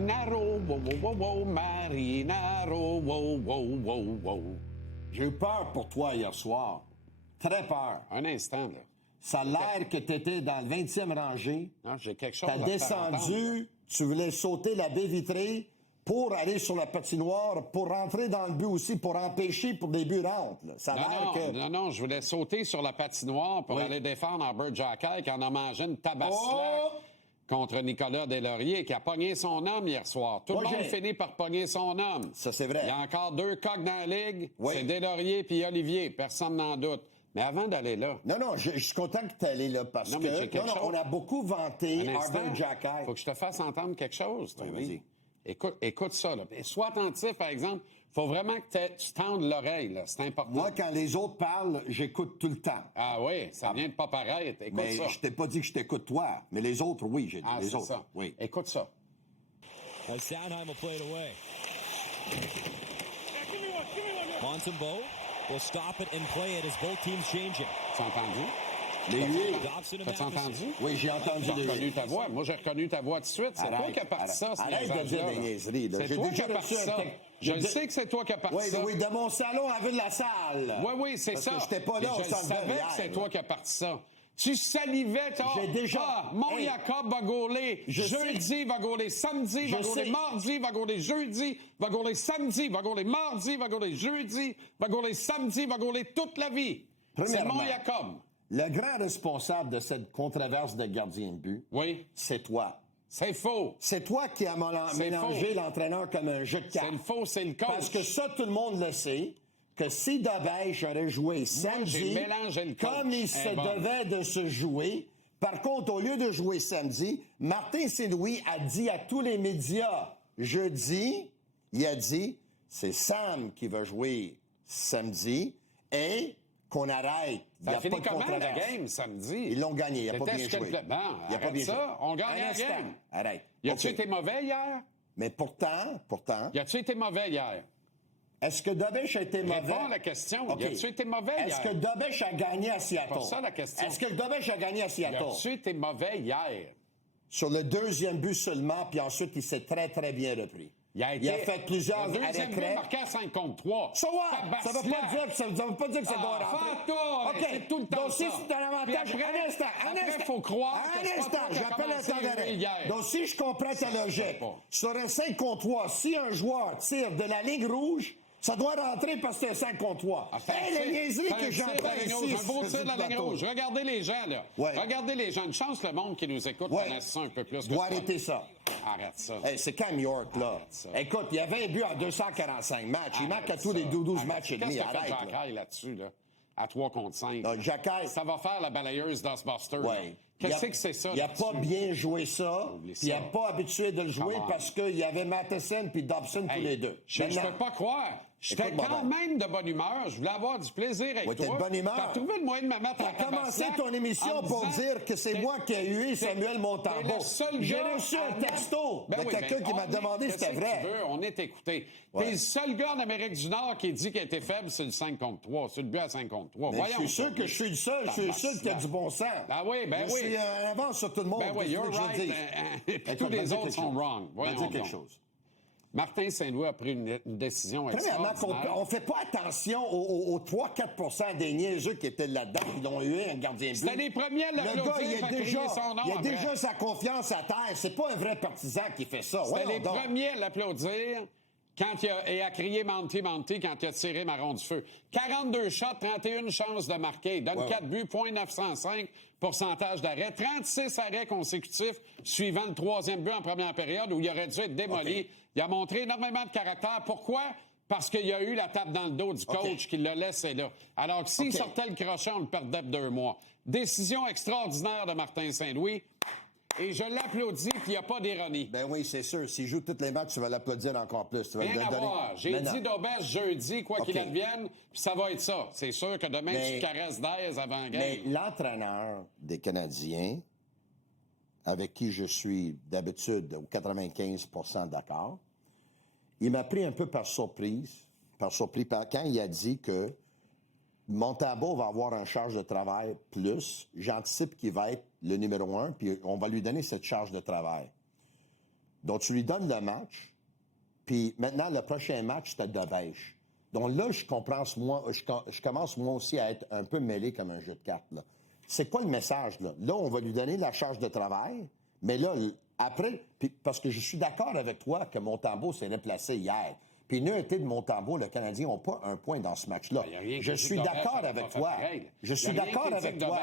Marinaro, wow, wow, wow, wow, Marinaro, wow, wow, wow, wow. J'ai eu peur pour toi hier soir. Très peur. Un instant, là. Ça a l'air que tu étais dans le 20e rangée. Non, j'ai quelque chose T'as à te faire entendre. descendu, tu voulais sauter la baie vitrée pour aller sur la patinoire, pour rentrer dans le but aussi, pour empêcher pour des buts rentrent. Là. Ça a l'air que... Non, je voulais sauter sur la patinoire pour Oui. aller défendre Albert Jacquet qui en a mangé une tabaslaque Oh! contre Nicolas Deslauriers qui a pogné son homme hier soir. Tout le monde finit par pogner son homme. Ça, c'est vrai. Il y a encore 2 coqs dans la ligue. Oui. C'est Deslauriers puis Olivier. Personne n'en doute. Mais avant d'aller là... Non, je suis content que tu es allé là parce Non, mais j'ai que quelque chose. on a beaucoup vanté Un instant, Albert Jacquet. faut que je te fasse entendre quelque chose, toi, Oui, vas-y. Écoute ça, là. Et sois attentif, par exemple. Faut vraiment que tu tendes l'oreille, là. C'est important. Moi, quand les autres parlent, j'écoute tout le temps. Ah oui, ça vient de pas paraître. Écoute Mais ça. je t'ai pas dit que je t'écoute toi. Mais les autres, oui, j'ai dit. Ah, les c'est autres, ça. oui. Écoute ça. Soundheim will play it away. Montembeau will stop it and play it as both teams changing. Tu as entendu? Les huit. Dobson and T'as Matheson. entendu? Oui, j'ai entendu J'ai les reconnu huit. ta voix. Moi, j'ai reconnu ta voix tout de suite. C'est toi Arrête, qui as parti ça, ce arrête de dire niaisage-là, des là. niaiseries, là. C'est J'ai toi déjà qui as parti reçu un ça. texte. Je le sais que c'est toi qui as parti Oui, ça. oui, de mon salon à vue de la salle. Oui, c'est Parce ça. que j'étais pas là Et au je Centre Bell savais hier, que c'est là. toi qui as parti ça. Tu salivais, toi. J'ai déjà- Ah, mon Hey. Jacob va gauler. Je Jeudi, va gauler. Samedi, Je va gauler. sais. Mardi, va gauler. Jeudi, va gauler. Samedi, va gauler. Mardi, va gauler. Jeudi, va gauler. Samedi, va gauler toute la vie. C'est Premièrement, mon Jacob. Le grand responsable de cette controverse de gardien de but, Oui. c'est toi. C'est faux. C'est toi qui as C'est mélangé faux. l'entraîneur comme un jeu de cartes. C'est le faux, c'est le coach. Parce que ça, tout le monde le sait, que si Dobèche aurait joué samedi, j'ai mélangé le coach. comme il se Eh bon. devait de se jouer, par contre, au lieu de jouer samedi, Martin Saint-Louis a dit à tous les médias jeudi, il a dit, c'est Sam qui va jouer samedi et qu'on arrête. Il Ça n'y a a fini pas de comment, la controverse. game, samedi? Ils l'ont gagné. Il n'a pas C'était bien ce que joué. le- Bon, Il a pas arrête bien ça. joué. On gagne Un la instant. game. Arrête. Y a-tu OK. été mauvais hier? Mais pourtant, Y a-tu été mauvais hier? est-ce que Dobèche a été mauvais? Réponds à la question. OK. Y a-tu été mauvais Est-ce hier? que Dobèche a gagné à Seattle? pas ça, la question. Est-ce que Dobèche a gagné à Y Seattle? a-tu été mauvais hier? Sur le deuxième but seulement, puis ensuite, il s'est très, très bien repris. Il a fait plusieurs le deuxième but arrêts. marqué à 5 contre 3. So what? Ça veut pas dire que ça veut pas dire que ça doit rentrer. Fais-toi! OK. C'est tout le temps Donc, si ça. c'est un avantage, Puis après- un instant. après, faut croire que Un c'est pas instant, toi qui as j'appelle un commencé temps les d'arrêt. hier. Donc, si je comprends ta logique, pas. sur un 5 contre 3, si un joueur tire de la ligne rouge, ça doit rentrer parce que c'est un 5 contre 3. Les niaiseries que j'entends ici. Un beau tir de la ligne plateau. rouge. Regardez les gens, là. Ouais. Regardez les gens. Une chance, le monde qui nous écoute Ouais. connaisse ça un peu plus. que Doit toi. arrêter ça. Arrête ça. Hey, c'est Cam York, là. Arrête ça. Écoute, il y avait un but en 245 matchs. Il marque à tous les 12 matchs et demi. Qu'est-ce que Arrête, fait là. Jacquet là-dessus, là? À 3 contre 5. Non, Jacquet- Ça va faire la balayeuse d'Osbuster. Ouais. Qu'est-ce que c'est ça? Il a là-dessus? pas bien joué ça. Oublie Puis il ça. n'a pas habitué de le jouer Come on. parce qu'il y avait Matheson puis Dobson tous Hey, les deux. Je Maintenant- peux pas croire. J'étais Écoute-moi quand donc. même de bonne humeur. Je voulais avoir du plaisir avec Ouais, t'es toi. de bonne humeur. T'as trouvé le moyen de me mettre T'as à commencé tabaslac ton émission en me pour disant, dire que c'est moi qui ai eu Samuel Montembeau. T'es le seul J'ai gars reçu un à- texto de quelqu'un qui m'a demandé si c'était vrai. Tu veux, on est écouté. Ouais. T'es le seul gars en Amérique du Nord qui dit qu'il était faible sur le 5 contre 3, sur le but à 5 contre 3. Mais Voyons. je suis sûr que je suis le seul. Je suis le seul qui a du bon sens. Ah oui, ben je oui. suis en avance sur tout le monde. Ben oui, Qu'est-ce que you're tu veux que je right. dise? Et puis tous Écoute, va les dire autres quelque sont chose. wrong. Va Voyons dire quelque donc. chose. Martin Saint-Louis a pris une décision Premièrement, extraordinaire. on fait pas attention aux 3-4 des niaiseux qui étaient là-dedans, qui l'ont eu un gardien de but. C'était les premiers à Le gars, l'applaudir, il fait a crier déjà, son nom il a après. déjà sa confiance à terre. C'est pas un vrai partisan qui fait ça. C'était Voyons les donc. premiers à l'applaudir quand et à crier Monty quand il a tiré Marron du feu. 42 shots, 31 chances de marquer. Il donne Ouais. 4 buts, .905 pourcentage d'arrêt. 36 arrêts consécutifs suivant le troisième but en première période où il aurait dû être démoli. OK. Il a montré énormément de caractère. Pourquoi? Parce qu'il y a eu la tape dans le dos du coach OK. qui l'a laissé là. Alors que s'il OK. sortait le crochet, on le perdait pour 2 mois. Décision extraordinaire de Martin Saint-Louis. Et je l'applaudis, puis il n'y a pas d'ironie. Ben oui, c'est sûr. S'il joue toutes les matchs, tu vas l'applaudir encore plus. Tu vas Rien le à donner. voir. J'ai Mais non. dit d'Aubesse jeudi, quoi qu'il OK. advienne, puis ça va être ça. C'est sûr que demain, Mais- tu caresses d'aise avant la Mais game. l'entraîneur des Canadiens, avec qui je suis d'habitude au 95% d'accord, il m'a pris un peu par surprise quand il a dit que Montembeau va avoir un charge de travail plus. J'anticipe qu'il va être le numéro 1, puis on va lui donner cette charge de travail. Donc, tu lui donnes le match, puis maintenant, le prochain match, c'est de Debèche. Donc là, je commence moi aussi à être un peu mêlé comme un jeu de cartes, là. C'est quoi le message, là? Là, on va lui donner la charge de travail, mais là, après, parce que je suis d'accord avec toi que Montembeault s'est replacé hier. Puis nullité de Montembeault, le Canadien n'ont pas un point dans ce match-là. Je suis d'accord avec toi. Je suis d'accord avec toi.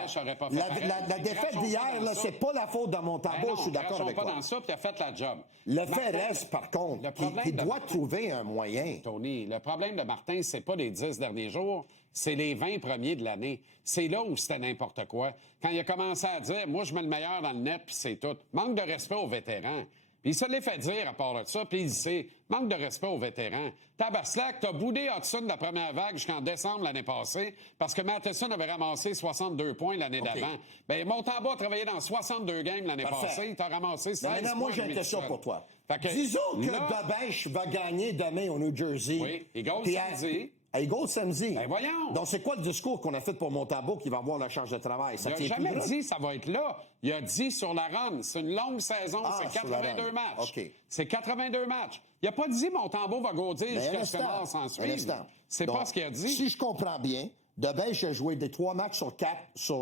La défaite d'hier, là, c'est pas la faute de Montembeault, je suis d'accord avec toi. pas dans ça, puis il a fait la job. Le fait reste, par contre, qu'il doit trouver un moyen. Tony, le problème de Martin, c'est pas les 10 derniers jours, c'est les 20 premiers de l'année. C'est là où c'était n'importe quoi. Quand il a commencé à dire « Moi, je mets le meilleur dans le net, puis c'est tout ». Manque de respect aux vétérans. Puis il se l'est fait dire à part de ça, puis il sait, manque de respect aux vétérans. Tabarnak, t'as boudé Hudson de la première vague jusqu'en décembre l'année passée, parce que Matheson avait ramassé 62 points l'année d'avant. Bien, Montembeault a travaillé dans 62 games l'année passée, il t'a ramassé 16 points. Maintenant, moi, j'ai une question pour toi. Disons que Debèche va gagner demain au New Jersey. Oui, il gagne samedi. Il gagne samedi. Ben voyons. Donc, c'est quoi le discours qu'on a fait pour Montembeault qui va avoir la charge de travail? Ça il n'a jamais dit ça va être là. Il a dit sur la run. C'est une longue saison. C'est 82 matchs. Okay. C'est 82 matchs. Il n'a pas dit Montembeault va gaudir jusqu'à ce que mort s'en suive. C'est pas ce qu'il a dit. Si je comprends bien, Debèche a joué des 3 matchs sur 4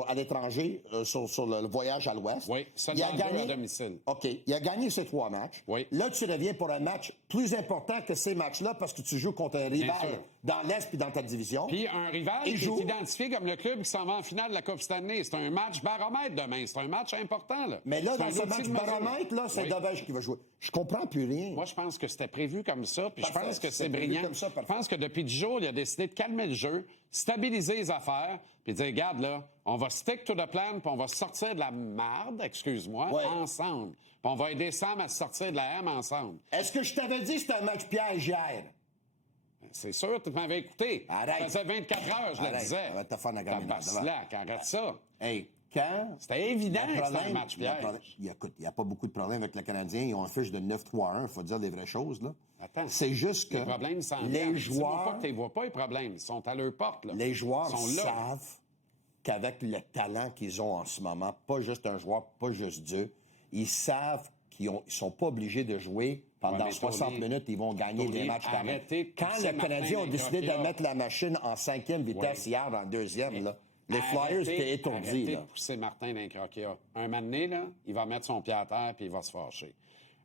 à l'étranger sur le voyage à l'Ouest. Oui, seulement 2 à domicile. OK. Il a gagné ces 3 matchs. Oui. Là, tu reviens pour un match plus important que ces matchs-là parce que tu joues contre un rival dans l'Est puis dans ta division. Puis un rival qui est identifié comme le club qui s'en va en finale de la Coupe Stanley. C'est un match baromètre demain. C'est un match important, là. Mais là, dans ce match baromètre, là, c'est Debèche qui va jouer. Je comprends plus rien. Moi, je pense que c'était prévu comme ça, puis je pense que c'est brillant. Je pense que depuis 10 jours, il a décidé de calmer le jeu, stabiliser les affaires, puis dire, regarde, là, on va stick to the plan, puis on va sortir de la marde, excuse-moi, ensemble. Puis on va aider Sam à sortir de la M ensemble. Est-ce que je t'avais dit que c'était un match piège hier? C'est sûr, tu m'avais écouté. Arrête. Ça faisait 24 heures, je le disais. Arrête ta fan à gagner. Arrête ça. Hey, quand... C'était évident que c'était un match piège. Écoute, il n'y a pas beaucoup de problèmes avec le Canadien. Ils ont un fiche de 9-3-1. Il faut dire les vraies choses, là. Attends. C'est juste que les problèmes s'en les joueurs... pas que tu ne vois pas, les problèmes. Ils sont à leur porte, là. Les joueurs savent qu'avec le talent qu'ils ont en ce moment, pas juste un joueur, pas juste Dieu, ils savent qu'ils ne sont pas obligés de jouer pendant 60 minutes, ils vont gagner des matchs quand même. Quand le Canadien a décidé de mettre la machine en 5e vitesse hier, en 2e, là, les Flyers étaient étourdis. Arrêtez de pousser Martin d'un croquet. Un moment donné, là, il va mettre son pied à terre puis il va se fâcher.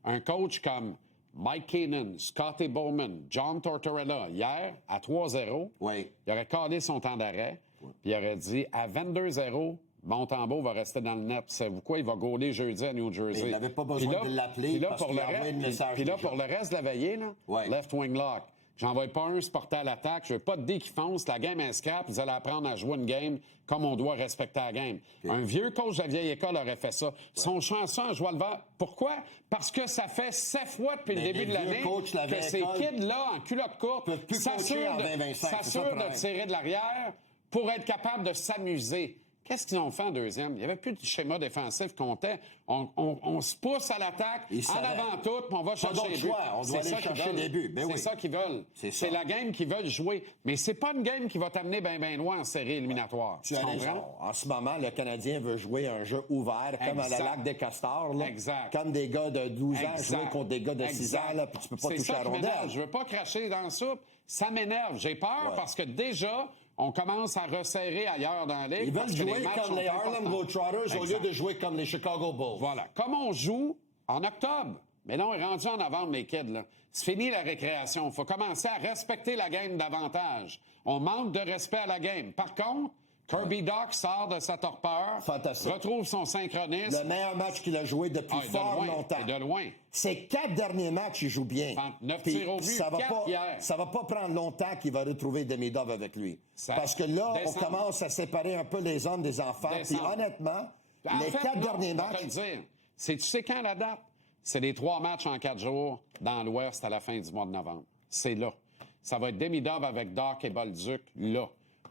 Un coach comme Mike Keenan, Scotty Bowman, John Tortorella, hier, à 3-0, il aurait calé son temps d'arrêt, puis il aurait dit, à 22-0, Montembeault va rester dans le net. Savez-vous quoi? Il va gauler jeudi à New Jersey. Il n'avait pas besoin de l'appeler parce qu'il a envoyé le message. Puis là, pour le reste de la veillée, là, left wing lock. J'en vois pas un se porter à l'attaque. Je veux pas de dé qui fonce. La game est scrap. Vous allez apprendre à jouer une game comme on doit respecter la game. Un vieux coach de la vieille école aurait fait ça. Son chanceux en jouant le vert. Pourquoi? Parce que ça fait 7 fois depuis le début de l'année que ces kids-là, en culotte courte, s'assurent de tirer de l'arrière pour être capable de s'amuser. Qu'est-ce qu'ils ont fait en deuxième? Il n'y avait plus de schéma défensif comptait. On se pousse à l'attaque, en avant tout, puis on va chercher les buts. On doit aller chercher les buts. C'est ça qu'ils veulent. C'est la game qu'ils veulent jouer. Mais c'est pas une game qui va t'amener bien loin en série éliminatoire. Tu as raison. En ce moment, le Canadien veut jouer un jeu ouvert, comme à la Lac des Castors. Là. Exact. Comme des gars de 12 ans jouer contre des gars de 6 ans, là, puis tu peux pas toucher la rondelle. Je veux pas cracher dans la soupe. Ça m'énerve. J'ai peur parce que déjà... On commence à resserrer ailleurs dans la ligue. Ils veulent jouer comme les Harlem Globetrotters au lieu de jouer comme les Chicago Bulls. Voilà. Comme on joue en octobre. Mais là, on est rendu en novembre, les kids. Là. C'est fini la récréation. Il faut commencer à respecter la game davantage. On manque de respect à la game. Par contre, Kirby Dach sort de sa torpeur, retrouve son synchronisme. Le meilleur match qu'il a joué depuis fort longtemps. Et de loin. Ses 4 derniers matchs, il joue bien. 9 tirs au but, ça va pas prendre longtemps qu'il va retrouver Demidov avec lui. Parce que là, on commence à séparer un peu les hommes des enfants. Puis honnêtement, les 4 derniers matchs... Tu sais quand la date? C'est les 3 matchs en 4 jours dans l'Ouest à la fin du mois de novembre. C'est là. Ça va être Demidov avec Dach et Bolduc, là.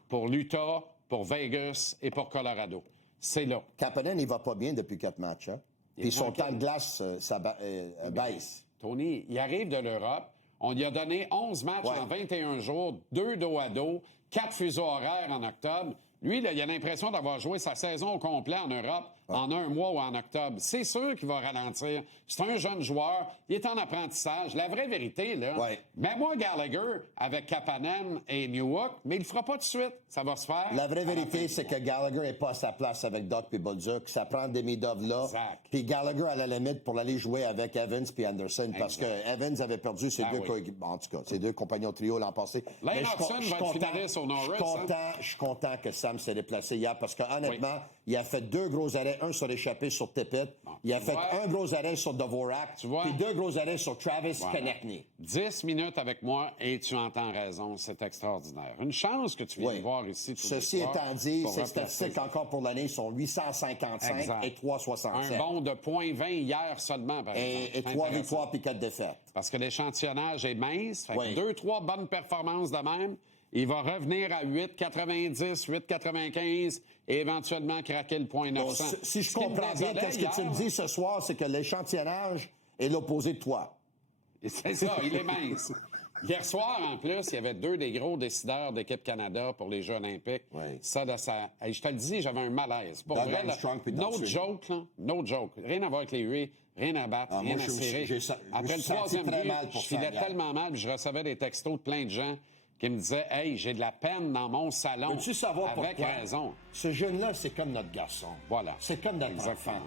Pour l'Utah, pour Vegas et pour Colorado. C'est là. Kapanen, il va pas bien depuis 4 matchs. Hein? Puis son temps de glace, ça baisse. Tony, il arrive de l'Europe. On lui a donné 11 matchs en 21 jours, 2 dos à dos, 4 fuseaux horaires en octobre. Lui, là, il a l'impression d'avoir joué sa saison au complet en Europe en un mois ou en octobre. C'est sûr qu'il va ralentir. C'est un jeune joueur. Il est en apprentissage. La vraie vérité, là, mets-moi Gallagher avec Kapanen et Newhook, mais il le fera pas tout de suite. Ça va se faire. La vraie vérité, c'est que Gallagher n'est pas à sa place avec Doc et Bolduc. Ça prend Demidov là. Exact. Puis Gallagher, à la limite, pour aller jouer avec Evans puis Anderson, parce que Evans avait perdu ses en tout cas, ses deux compagnons trio l'an passé. Lane Hudson va être finaliste au Norris. Je suis content que Sam s'est déplacé hier, parce que honnêtement, il a fait 2 gros arrêts, un sur l'échappée sur Tippett. Il a fait un gros arrêt sur Dvorak, puis 2 gros arrêts sur Travis Konechny. 10 minutes avec moi et tu entends raison. C'est extraordinaire. Une chance que tu viennes voir ici. Ceci étant dit, ces statistiques encore pour l'année sont 855 et 367. Un bond de 0.20 hier seulement, par exemple. Et 3 victoires puis 4 défaites. Parce que l'échantillonnage est mince. Fait que 2-3 bonnes performances de même. Il va revenir à 8,90, 8,95 et éventuellement craquer le point 900. Donc, si je comprends bien, qu'est-ce que tu me dis ce soir, c'est que l'échantillonnage est l'opposé de toi. C'est ça, il est mince. Hier soir, en plus, il y avait 2 des gros décideurs d'équipe Canada pour les Jeux olympiques. Ça, hey, je te le dis, j'avais un malaise. Pour vrai, no joke, là. No joke. Rien à voir avec les huées, rien à battre, rien à serrer. Après le 3e but, je filais tellement mal, puis je recevais des textos de plein de gens qui me disaient « Hey, j'ai de la peine dans mon salon. » Veux-tu savoir avec pourquoi? Raison. Ce jeune-là, c'est comme notre garçon. Voilà. C'est comme notre enfant.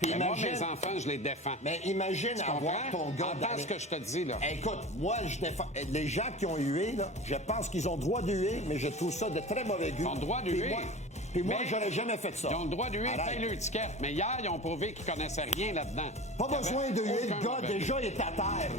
Puis moi, mes enfants, je les défends. Mais imagine avoir ton gars... Entends ce que je te dis, là. Écoute, moi, je défends... Les gens qui ont hué, là, je pense qu'ils ont le droit de huer, mais je trouve ça de très mauvais goût. Ils ont le droit de huer. Puis moi, j'aurais jamais fait ça. Ils ont le droit de huer, paye leur ticket. Mais hier, ils ont prouvé qu'ils connaissaient rien là-dedans. Pas besoin de huer. Le gars, déjà, il est à terre, là.